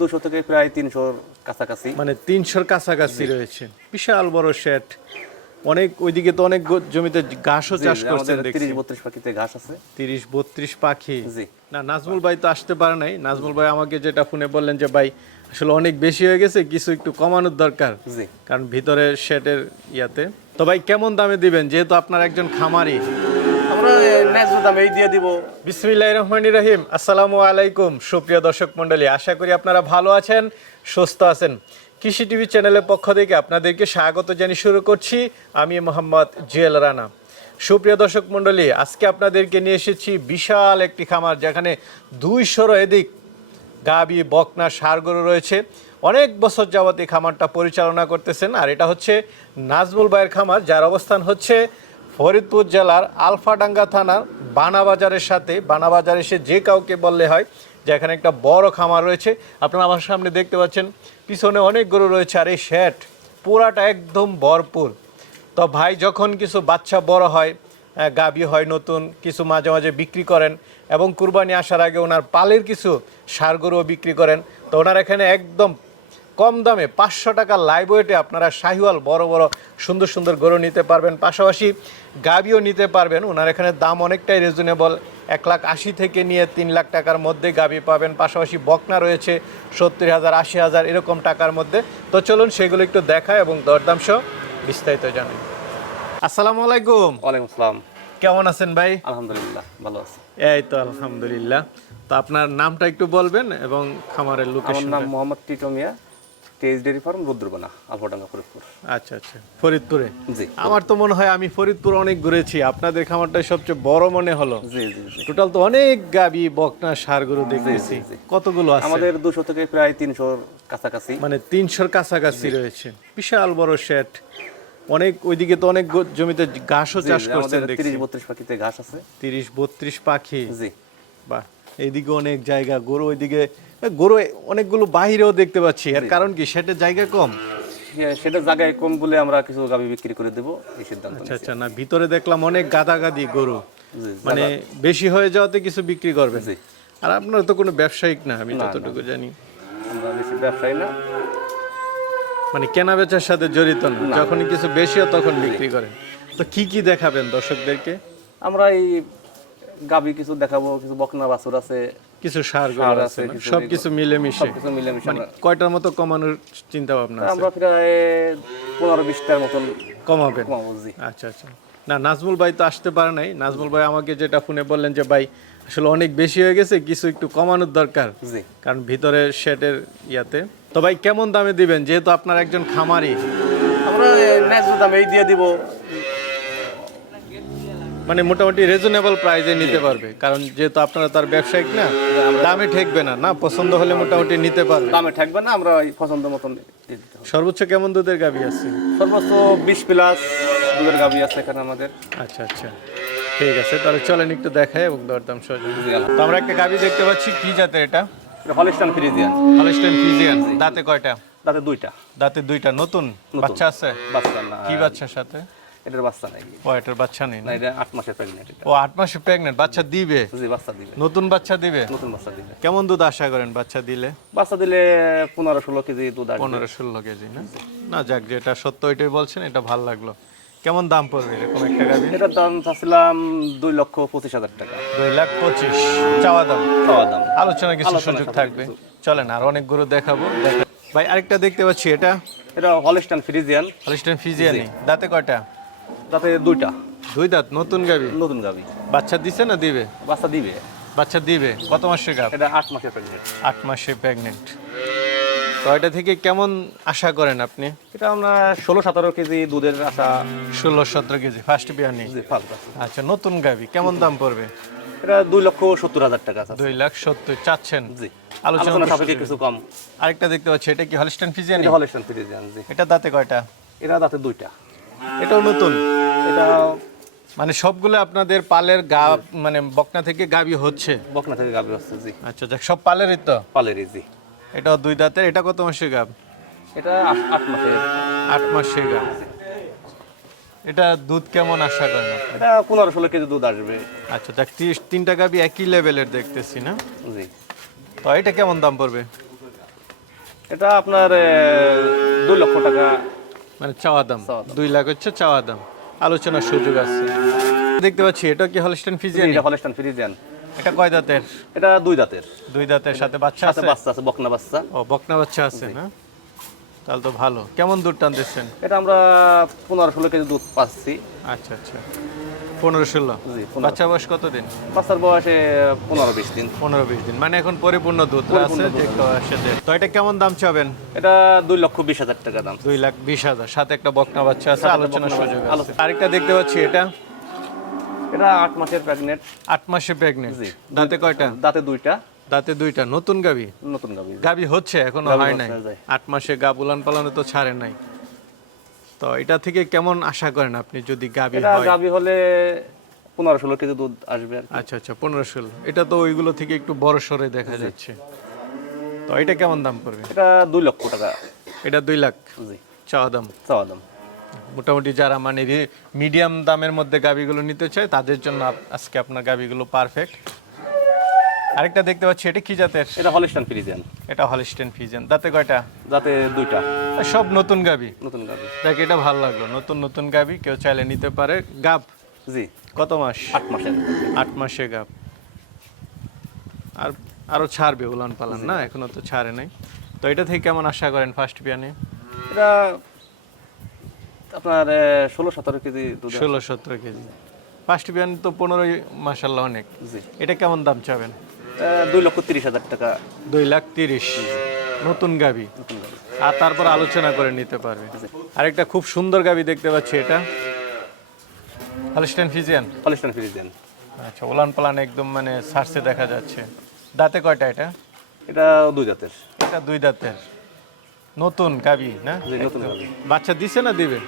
দুশো থেকে প্রায় তিনশোর কাছাকাছি। মানে তিনশোর কাছাকাছি রয়েছে। বিশাল বড় শেড অনেক ওইদিকে তো অনেক জমিতে ঘাসও চাষ করছেন তিরিশ বত্রিশ পাখিতে ঘাস আছে। তিরিশ বত্রিশ পাখি। জি। না নাজমুল ভাই তো আসতে পারে নাই। নাজমুল ভাই আমাকে যেটা ফোনে বললেন যে ভাই আসলে অনেক বেশি হয়ে গেছে কিছু একটু কমানোর দরকার। জি। কারণ ভিতরে শেডের ইয়াতে। তো ভাই কেমন দামে দিবেন? যেহেতু আপনার একজন খামারি। আসসালামু আলাইকুম, সুপ্রিয় দর্শক আশা করি আপনারা ভালো আছেন, সুস্থ আছেন। কৃষি টিভি চ্যানেলের পক্ষ থেকে আপনাদেরকে স্বাগত শুরু করছি। আমি মোহাম্মদ রানা। সুপ্রিয় আজকে আপনাদেরকে নিয়ে এসেছি বিশাল একটি খামার, যেখানে দুইশোরও এদিক গাবি, বকনা, সারগরু রয়েছে। অনেক বছর যাবত এই খামারটা পরিচালনা করতেছেন, আর এটা হচ্ছে নাজমুল ভাইয়ের খামার, যার অবস্থান হচ্ছে ফরিদপুর জেলার আলফাডাঙ্গা থানার বানাবাজারের সাথে, বানাবাজার এসে যে কাউকে বললে হয় যে এখানে একটা বড় খামার রয়েছে, আপনারা আমার সামনে দেখতে পাচ্ছেন, পিছনে অনেক গরু রয়েছে আর এই শেড পুরাটা একদম ভরপুর। তো ভাই, যখন কিছু বাচ্চা বড় হয় গাভী হয় নতুন, কিছু মাঝে মাঝে বিক্রি করেন এবং কুরবানি আসার আগে ওনার পালের কিছু সার গরুও বিক্রি করেন, তো ওনার এখানে একদম কম দামে পাঁচশো টাকা লাইভ ওয়েটে আপনারা শাহিওয়াল বড় বড় সুন্দর সুন্দর গরু নিতে পারবেন। পাশাপাশি গাবিও নিতে পারবেন। ওনার এখানে দাম অনেকটাই রিজনেবল এক লাখ আশি থেকে নিয়ে তিন লাখ টাকার মধ্যে গাবি পাবেন। পাশাপাশি বকনা রয়েছে সত্তর হাজার আশি হাজার এরকম টাকার মধ্যে। তো চলুন সেগুলো একটু দেখা এবং দরদাম সহ বিস্তারিত জানেন আসসালামু আলাইকুম। ওয়ালাইকুম আসসালাম। কেমন আছেন ভাই? আলহামদুলিল্লাহ ভালো আছি। এই তো আলহামদুলিল্লাহ। তো আপনার নামটা একটু বলবেন এবং খামারের আমার লোকেশন নাম মোহাম্মদ টিটো টেজ ডেয়ারি ফার্ম রুদ্রবানা আলফাডাঙ্গা ফরিদপুর। আচ্ছা আচ্ছা। ফরিদপুরে? জি। আমার তো মনে হয় আমি ফরিদপুর অনেক ঘুরেছি। আপনাদের খামারটাই সবচেয়ে বড় মনে হলো। জি জি টোটাল তো অনেক গাবি বকনা সার গরু দেখতেছি। কতগুলো আছে? আমাদের থেকে প্রায় তিনশোর কাছাকাছি। মানে তিনশোর কাছাকাছি রয়েছে। বিশাল বড় শেড অনেক ওইদিকে তো অনেক জমিতে ঘাসও চাষ করছেন দেখছি। তিরিশ বত্রিশ পাখিতে ঘাস আছে। তিরিশ বত্রিশ পাখি। জি। বাহ এইদিকে অনেক জায়গা গরু ওইদিকে গরু অনেকগুলো বাহিরেও দেখতে পাচ্ছি। এর কারণ কি? সেটা জায়গা কম? সে- সেটা জায়গায় কম বলে আমরা কিছু বিক্রি করে দেবো এই সিদ্ধান্ত আচ্ছা আচ্ছা না ভিতরে দেখলাম অনেক গাদাগাদি গরু। মানে বেশি হয়ে যাওয়াতে কিছু বিক্রি করবেন। জি। আর আপনার তো কোনো ব্যবসায়িক না আমি যতটুকু জানি। আমরা বেশি ব্যবসায়ী না। মানে কেনা বেচার সাথে জড়িত না। যখনই কিছু বেশি হয় তখন বিক্রি করেন। তো কি কি দেখাবেন দর্শকদেরকে? আমরা এই গাবি কিছু দেখাবো কিছু বকনা বাছুর আছে কিছু সার সার আছে আছে, কিছু সবকিছু মিলেমিশে। কিছু মিলেমিশে মানে কয়টার মতো কমানোর চিন্তা ভাবনা আছে? আমরা প্রায় পনেরো বিশটার মতন কমাবেন। আচ্ছা আচ্ছা। না নাজমুল ভাই তো আসতে পারে নাই। নাজমুল ভাই আমাকে যেটা ফোনে বললেন যে ভাই আসলে অনেক বেশি হয়ে গেছে কিছু একটু কমানোর দরকার। কারণ ভিতরে শেডের ইয়াতে। তো ভাই কেমন দামে দিবেন? যেহেতু আপনার একজন খামারি। আমরা ন্যায্য দাম এই দিয়ে দিব। মানে মোটামুটি রিজনেবল প্রাইসে নিতে পারবে। কারণ যেহেতু আপনারা তার ব্যবসায়িক না দামে ঠেকবে না না? পছন্দ হলে মোটামুটি নিতে পারবে। দামে ঠেকবে না আমরা এই পছন্দ মতন দিতে সর্বোচ্চ কেমন দুধের গাবি আছে? সর্বোচ্চ বিশ প্লাস দুধের গাভি আছে এখানে আমাদের। আচ্ছা আচ্ছা। ঠিক আছে তাহলে চলেন একটু দেখাই এবং দরদাম সহজে জি তো আমরা একটা গাবি দেখতে পাচ্ছি কি জাতের এটা? হলিস্টান ফ্রিজিয়ান হলস্টাইন ফিজিয়ান দাঁতে কয়টা? তাতে দুইটা। দাঁতে দুইটা নতুন? বাচ্চা আছে? বাচ্চা কি বাচ্চার সাথে? এটার বাচ্চা নাই। ও এটার বাচ্চা নেই না? এটা আট মাসের প্রেগনেন্ট এটা। ও আট মাসে প্রেগনেন্ট বাচ্চা দিবে? জি বাচ্চা দিবে। নতুন বাচ্চা দিবে? নতুন বাচ্চা দিবে। কেমন দুধ আশা করেন বাচ্চা দিলে? বাচ্চা দিলে পনেরো ষোলো কেজি দুধ আসবে। পনেরো ষোলো কেজি না? না যাক যেটা সত্য ওইটাই বলছেন এটা ভালো লাগল। কেমন দাম পড়বে এরকম একটা গাড়ি এটার দাম চাচ্ছিলাম দুই লক্ষ পঁচিশ হাজার টাকা। দুই লাখ পঁচিশ। চাওয়া দাম? খাওয়া দাম। আলোচনা কিছু সুযোগ থাকবে। চলেন আর অনেক গরু দেখাবো। ভাই আরেকটা দেখতে পাচ্ছি এটা? এটা হলিস্টান ফ্রিজিয়ান। হলিস্টাইন ফিজিয়ানি দাঁতে কয়টা? তাতে দুইটা। দুই দাঁত নতুন গাবি? নতুন গাভি বাচ্চা দিছে না দিবে? বাচ্চা দিবে। বাচ্চা দিবে? কত মাসের গাব? এটা আট মাসের প্রেগনেন্ট আট মাসে প্রেগনেন্ট তো এটা থেকে কেমন আশা করেন আপনি? এটা আমরা ষোলো সতেরো কেজি দুধের আশা। ষোলো সতেরো কেজি ফার্স্ট বিয়ানি আচ্ছা নতুন গাবি কেমন দাম পড়বে? এটা দুই লক্ষ সত্তর হাজার টাকা আছে। দুই লাখ সত্তর চাচ্ছেন? জি। আলোচনা সাপেক্ষে কিছু কম। আরেকটা দেখতে পাচ্ছি এটা কি হলিস্টাইন ফিজিয়ান এটা হলিস্টান ফিজিয়ান জি। এটা দাঁতে কয়টা? এটা দাঁতে দুইটা। এটাও নতুন। এটা মানে সবগুলো আপনাদের পালের গা মানে বকনা থেকে গাবি হচ্ছে। বকনা থেকে গাভি হচ্ছে জি। আচ্ছা যাক সব পালেরই তো? পালেরই জি। এটাও দুই দাঁতের এটা কত মাসের গাব? এটা আট- মাসের। আট মাসের গাব। এটা দুধ কেমন আশা করেন এটা পনেরো ষোলো কেজি দুধ আসবে। আচ্ছা যাক তিরিশ তিনটা গাবি একই লেভেলের দেখতেছি না? জি। তো এটা কেমন দাম পড়বে? এটা আপনার দুই লক্ষ টাকা মানে চাওয়া দাম। দুই লাখ হচ্ছে চাওয়া দাম। আলোচনার সুযোগ আছে। দেখতে পাচ্ছি এটা কি হলস্টেন ফিজিয়ান? এটা হলস্টান ফিজিয়ান। এটা কয় দাঁতের? এটা দুই দাঁতের। দুই দাঁতের সাথে বাচ্চা আছে? বাচ্চা আছে বকনা বাচ্চা। ও বকনা বাচ্চা আছে না? তাহলে তো ভালো। কেমন দুধ টান দিচ্ছেন এটা আমরা পনেরো ষোলো কেজি দুধ পাচ্ছি। আচ্ছা আচ্ছা। পনেরো ষোলো। বাচ্চা বয়স কতদিন? বাচ্চার বয়সে পনেরো বিশ দিন। পনেরো বিশ দিন। মানে এখন পরিপূর্ণ দুধ আছে তো এটা কেমন দাম চাবেন? এটা দুই লক্ষ বিশ হাজার টাকা দাম। দুই লাখ বিশ হাজার। সাথে একটা বকনা বাচ্চা আছে আলোচনার সুযোগ আছে। আরেকটা দেখতে পাচ্ছি এটা? এটা আট মাসের প্রেগনেন্ট আট মাসে প্রেগনেন্ট দাঁতে কয়টা? দাঁতে দুইটা। দাঁতে দুইটা। নতুন গাবি? নতুন গাবি। গাবি হচ্ছে এখনও হয় নাই। আট মাসে গাব উলান পালানো তো ছাড়ে নাই। তো এটা থেকে কেমন আশা করেন আপনি যদি গাবি এটা হয়? গাবি হলে পনেরো ষোলো কেজি দুধ আসবে আর কি। আচ্ছা আচ্ছা পনেরো ষোলো। এটা তো ওইগুলো থেকে একটু বড় সরে দেখা যাচ্ছে। তো এটা কেমন দাম পড়বে? এটা দুই লক্ষ টাকা। এটা দুই লাখ? জি। চাওয়া দাম? চাওয়া দাম। মোটামুটি যারা মানে মিডিয়াম দামের মধ্যে গাবিগুলো নিতে চায় তাদের জন্য আপ- আজকে আপনার গাবিগুলো পারফেক্ট আরেকটা দেখতে পাচ্ছি এটা কি জাতের? এটা হলস্টান ফ্রিজিয়ান এটা হলিস্টেন ফিজেন দাঁতে কয়টা? যাতে দুইটা। সব নতুন গাবি নতুন গাবি দেখ এটা ভালো লাগল। নতুন নতুন গাবি কেউ চাইলে নিতে পারে। গাব জি। কত মাস? আট মাসের। আট মাসে গাব আর আরও ছাড়বে উলান পালান না? এখনও তো ছাড়ে নাই। তো এটা থেকে কেমন আশা করেন ফার্স্ট পিয়ানে এটা আপনার ষোলো সতেরো কেজি। ষোলো সতেরো কেজি। ফার্স্ট পিয়ান তো পনেরোই মাসাল্লাহ অনেক। জি। এটা কেমন দাম চাবেন? দুই লক্ষ তিরিশ হাজার টাকা। দুই লাখ তিরিশ। নতুন গাবি। আর তারপর আলোচনা করে নিতে পারবে। আরেকটা খুব সুন্দর গাবি দেখতে পাচ্ছি এটা। Holstein Friesian. হলস্টান ফ্রিজিয়ান আচ্ছা ওলান পালান একদম মানে সার্চে দেখা যাচ্ছে। দাঁতে কয়টা এটা? এটা দুই জাতের এটা দুই দাঁতের। নতুন গাবি না? নতুন গাবি। বাচ্চা দিছে না দিবে?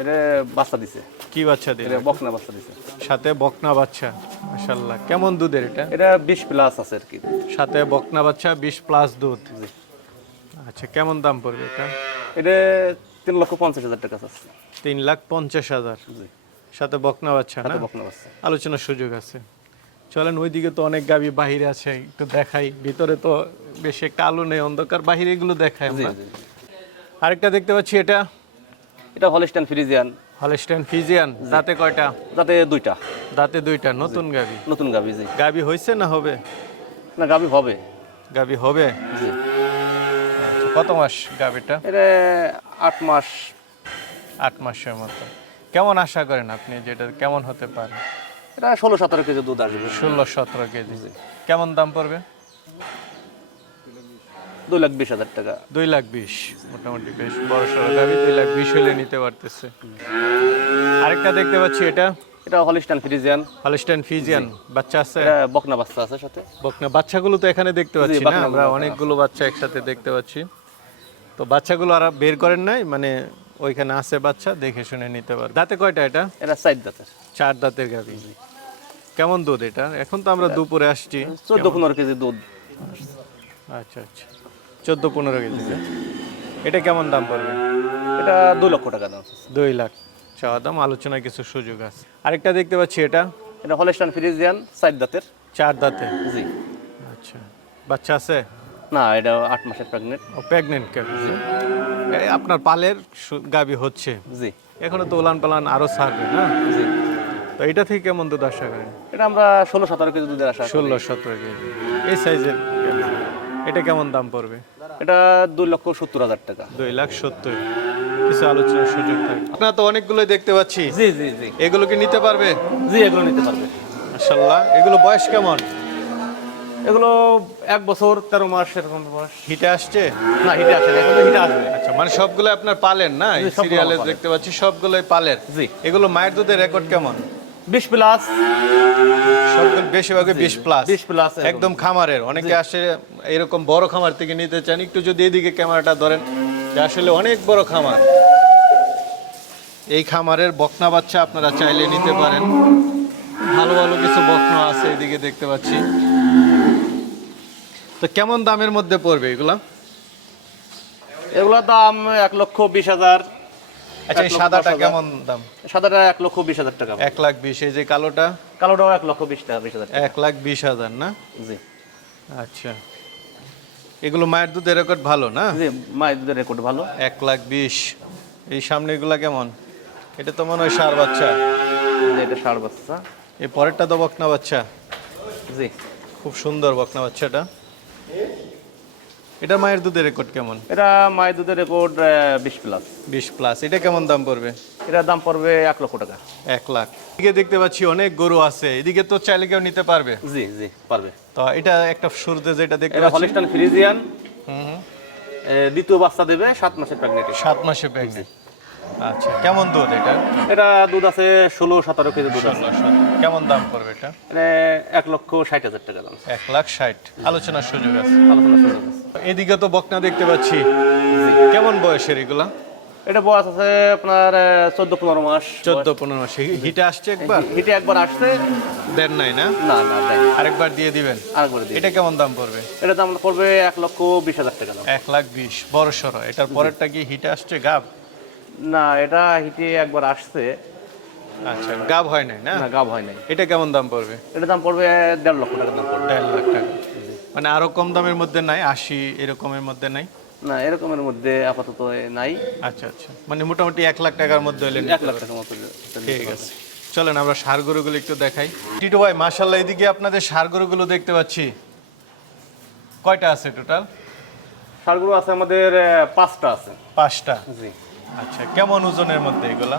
এটা বাচ্চা দিছে। কি বাচ্চা দিবে? বকনা বাচ্চা দিছে। সাথে বকনা বাচ্চা। মাশাল্লাহ কেমন দুধের এটা? এটা বিশ প্লাস আছে আর কি। সাথে বকনা বাচ্চা বিশ প্লাস দুধ। আচ্ছা কেমন দাম পড়বে এটা? এটা তিন লক্ষ পঞ্চাশ হাজার টাকা আছে। তিন লাখ পঞ্চাশ হাজার। সাথে বকনা বাচ্চা না? সাথে বকনা বাচ্চা। আলোচনার সুযোগ আছে। চলেন ওইদিকে তো অনেক গাবি বাহিরে আছে একটু দেখাই। ভিতরে তো বেশি একটা আলো নেই অন্ধকার। বাহিরে এগুলো দেখাই আমরা। আরেকটা দেখতে পাচ্ছি এটা। এটা হলস্টান ফ্রিজিয়ান হলস্টেন ফিজিয়ান দাঁতে কয়টা? যাতে দুইটা। দাঁতে দুইটা নতুন গাবি। নতুন গাবি জি। গাবি হয়েছে না হবে? না গাবি হবে। গাবি হবে? জি। আচ্ছা, কত মাস গাবিটা? এটা আট মাস। আট মাসের মতো। কেমন আশা করেন আপনি যেটা কেমন হতে পারে? এটা ষোলো সতেরো কেজি দুধ আসবে। ষোলো সতেরো কেজি। কেমন দাম পড়বে? দুই লাখ বিশ হাজার টাকা। দুই লাখ বিশ। মোটামুটি বেশ বড় সড়ো গাবি। দুই লাখ বিশ হলে নিতে পারতেছে। আরেকটা দেখতে পাচ্ছি এটা। এটা হলিস্টান ফ্রিজিয়ান হলিস্টাইন ফিজিয়ান বাচ্চা আছে? এটা বকনা বাচ্চা আছে সাথে। বকনা বাচ্চাগুলো তো এখানে দেখতে পাচ্ছি না আমরা অনেকগুলো বাচ্চা একসাথে দেখতে পাচ্ছি। তো বাচ্চাগুলো আর বের করেন নাই মানে ওইখানে আছে বাচ্চা দেখে শুনে নিতে পার দাঁতে কয়টা এটা? এটা সাইড দাঁতের। চার দাঁতের গাবি কেমন দুধ এটা? এখন তো আমরা দুপুরে আসছি। চোদ্দ পনেরো কেজি দুধ। আচ্ছা আচ্ছা। চোদ্দ পনেরো কেজি এটা কেমন দাম পড়বে? এটা দুই লক্ষ টাকা দাম। দুই লাখ। চাওয়া দাম আলোচনায় কিছু সুযোগ আছে। আরেকটা দেখতে পাচ্ছি এটা। এটা হলিস্টান ফ্রিজিয়ান সাইড দাঁতের। চার দাঁতে? জি। আচ্ছা। বাচ্চা আছে? না এটা আট মাসের প্রেগনেন্ট ও প্রেগনেন্ট জি। আপনার পালের গাবি হচ্ছে? জি। এখনও তো উলান পালান আরও ছাড়বে না? জি। তো এটা থেকে কেমন দুধ আশা করেন? এটা আমরা ষোলো সতেরো কেজি দুধের আশা করি। ষোলো সতেরো কেজি। এই সাইজের এটা কেমন দাম পড়বে? এটা দুই লক্ষ সত্তর হাজার টাকা। দুই লাখ সত্তর। কিছু আলোচনার সুযোগ থাকবে। আপনার তো অনেকগুলোই দেখতে পাচ্ছি। জি জি জি। এগুলো কি নিতে পারবে? জি এগুলো নিতে পারবে। মাশাল্লাহ এগুলো বয়স কেমন? এগুলো এক বছর তেরো মাস এরকম বয়স। হিটে আসছে? না হিটে আসে না এগুলো হিটে আসবে। আচ্ছা মানে সবগুলো আপনার পালেন না? সিরিয়ালে দেখতে পাচ্ছি সবগুলোই পালের। জি। এগুলো মায়ের দুধের রেকর্ড কেমন? বিশ প্লাস সবগুলো বেশিরভাগই বিশ প্লাস বিশ প্লাস একদম খামারের। অনেকে আসে এরকম বড় খামার থেকে নিতে চান। একটু যদি এদিকে ক্যামেরাটা ধরেন যে আসলে অনেক বড় খামার। এই খামারের বকনা বাচ্চা আপনারা চাইলে নিতে পারেন। ভালো ভালো কিছু বকনা আছে এদিকে দেখতে পাচ্ছি। তো কেমন দামের মধ্যে পড়বে এগুলা? এগুলোর দাম এক লক্ষ বিশ হাজার। আচ্ছা সাদাটা কেমন দাম? সাদাটা এক লক্ষ বিশ হাজার টাকা। এক লাখ বিশ এই যে কালোটা? কালোটাও এক লক্ষ বিশ টাকা বিশ হাজার এক লাখ বিশ হাজার না? জি। আচ্ছা। এগুলো মায়ের দুধের রেকর্ড ভালো না? জি মায়ের দুধের রেকর্ড ভালো। এক লাখ বিশ। এই সামনে এগুলা কেমন? এটা তো মনে হয় সার বাচ্চা। এটা ষাড় বাচ্চা। এই পরেরটা তো বকনা বাচ্চা। জি। খুব সুন্দর বকনা বাচ্চাটা। এটা মায়ের দুধের রেকর্ড কেমন? এটা মায়ের দুধের রেকর্ড বিশ প্লাস বিশ প্লাস এটা কেমন দাম পড়বে? এটা দাম পড়বে এক লক্ষ টাকা। এক লাখ। এদিকে দেখতে পাচ্ছি অনেক গরু আছে। এদিকে তো চাইলে কেউ নিতে পারবে। জি জি পারবে। তো এটা একটা শুরুতে যেটা দেখতে পাচ্ছি। Holstein Friesian. দ্বিতীয় বাচ্চা দেবে সাত মাসের প্রেগনেন্ট সাত মাসে প্রেগনেন্ট আচ্ছা কেমন দুধ এটা? এটা দুধ আছে ষোলো সতেরো কেজি দুধ আছে। কেমন দাম পড়বে এটা? এক লক্ষ ষাট হাজার টাকা দাম এক লাখ ষাট আলোচনার সুযোগ আছে। আলোচনা সুযোগ আছে। এদিকে তো বকনা দেখতে পাচ্ছি। কেমন বয়সের এগুলা? এটা বয়স আছে আপনার চোদ্দ পনেরো মাস চোদ্দ পনেরো মাসে। হিটে আসছে একবার? হিটে একবার আসছে। দেন নাই না? না না আরেকবার দিয়ে দিবেন? আরেকবার এটা কেমন দাম পড়বে? এটা দাম পড়বে এক লক্ষ বিশ হাজার টাকা এক লাখ বিশ বড় সড়ো। এটার পরেরটা কি হিটে আসছে? গাব? না এটা হিটে একবার আসছে। আচ্ছা গাব হয় নাই না? না গাব হয় নাই। এটা কেমন দাম পড়বে? এটা দাম পড়বে দেড় লক্ষ টাকা দাম পড়বে। দেড় লাখ টাকা। মানে আরও কম দামের মধ্যে নাই আশি এরকমের মধ্যে নাই? না এরকমের মধ্যে আপাতত নাই। আচ্ছা আচ্ছা। মানে মোটামুটি এক লাখ টাকার মধ্যে হলে এক লাখ টাকা মতো ঠিক আছে। চলেন আমরা সার গরুগুলো একটু দেখাই। টিটু ভাই মাশাল্লাহ এদিকে আপনাদের সার গরুগুলো দেখতে পাচ্ছি। কয়টা আছে টোটাল? সারগুলো আছে আমাদের পাঁচটা আছে। পাঁচটা। জি। আচ্ছা কেমন ওজনের মধ্যে এগুলা?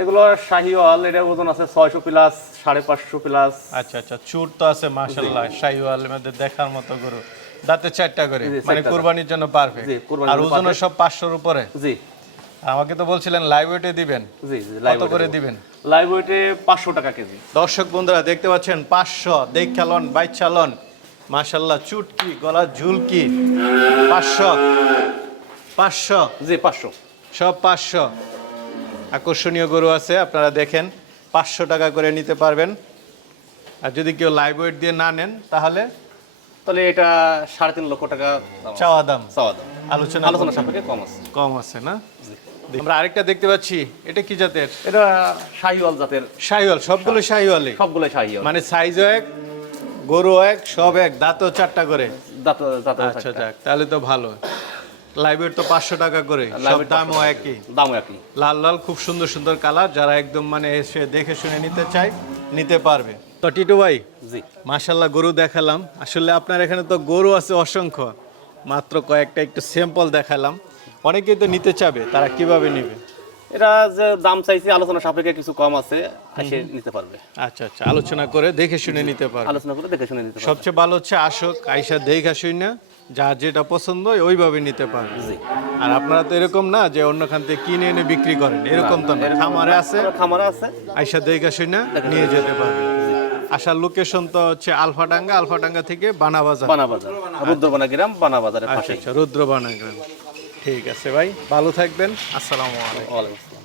এগুলো শাহিওয়াল এটার ওজন আছে ছয়শো প্লাস সাড়ে পাঁচশো প্লাস আচ্ছা আচ্ছা চুর তো আছে মাশাল্লাহ শাহিওয়ালের মধ্যে দেখার মতো গরু। দাঁতে চারটা করে মানে কুরবানির জন্য পারফেক্ট আর perfect। সব পাঁচশোর উপরে? জি। আমাকে তো বলছিলেন লাইভ ওয়েটে দিবেন। জি জি কত করে দিবেন? লাইভ ওয়েটে পাঁচশো টাকা কেজি। দর্শক বন্ধুরা দেখতে পাচ্ছেন পাঁচশো দেখ খেলন বাইক চালন মাশাল্লাহ চুটকি গলা ঝুলকি। পাঁচশো পাঁচশো। জি পাঁচশো। সব পাঁচশো। আকর্ষণীয় গরু আছে আপনারা দেখেন পাঁচশো টাকা করে নিতে পারবেন। আর যদি কেউ লাইভ ওয়েট দিয়ে না নেন তাহলে তাহলে এটা সাড়ে তিন লক্ষ টাকা চাওয়া দাম। চাওয়া দাম। আলোচনা আলোচনা সাপেক্ষে কম আছে। কম আছে না? আমরা আরেকটা দেখতে পাচ্ছি এটা কি জাতের? এটা শাহিওয়াল জাতের। শাহিওয়াল সবগুলো শাহিওয়ালই। সবগুলো শাহিওয়াল। মানে সাইজও এক গরু এক সব এক দাঁতও চারটা করে। দাঁত দাঁত আচ্ছা যাক তাহলে তো ভালো। লাইভের তো পাঁচশো টাকা করে দামও একই। দামও একই। লাল লাল খুব সুন্দর সুন্দর কালার যারা একদম মানে এসে দেখে শুনে নিতে চায় নিতে পারবে। তো টিটু ভাই জি। মাশাল্লাহ গরু দেখালাম। আসলে আপনার এখানে তো গরু আছে অসংখ্য মাত্র কয়েকটা একটু স্যাম্পল দেখালাম। অনেকেই তো নিতে চাবে তারা কীভাবে নেবে? এটা যে দাম চাইছি আলোচনা সাপেক্ষে কিছু কম আছে এসে নিতে পারবে। আচ্ছা আচ্ছা আলোচনা করে দেখে শুনে নিতে পারবে। আলোচনা করে দেখে শুনে নিতে পারবে। সবচেয়ে ভালো হচ্ছে আসক আইসা দেখা শুই যার যেটা পছন্দ হয় ওইভাবে নিতে পারবে। আর আপনারা তো এরকম না যে অন্য খান থেকে কিনে এনে বিক্রি করেন এরকম তো না। খামারে আছে? খামারে আছে। আইসা দেখা শুই না নিয়ে যেতে পারবে। আসার লোকেশন তো হচ্ছে আলফাডাঙ্গা আলফাডাঙ্গা থেকে বানাবাজার। বানা বাজার রুদ্রবানা গ্রাম বানা বাজারের আচ্ছা পাশে। আচ্ছা রুদ্র বানাগ্রাম ঠিক আছে ভাই ভালো থাকবেন। আসসালামু আলাইকুম।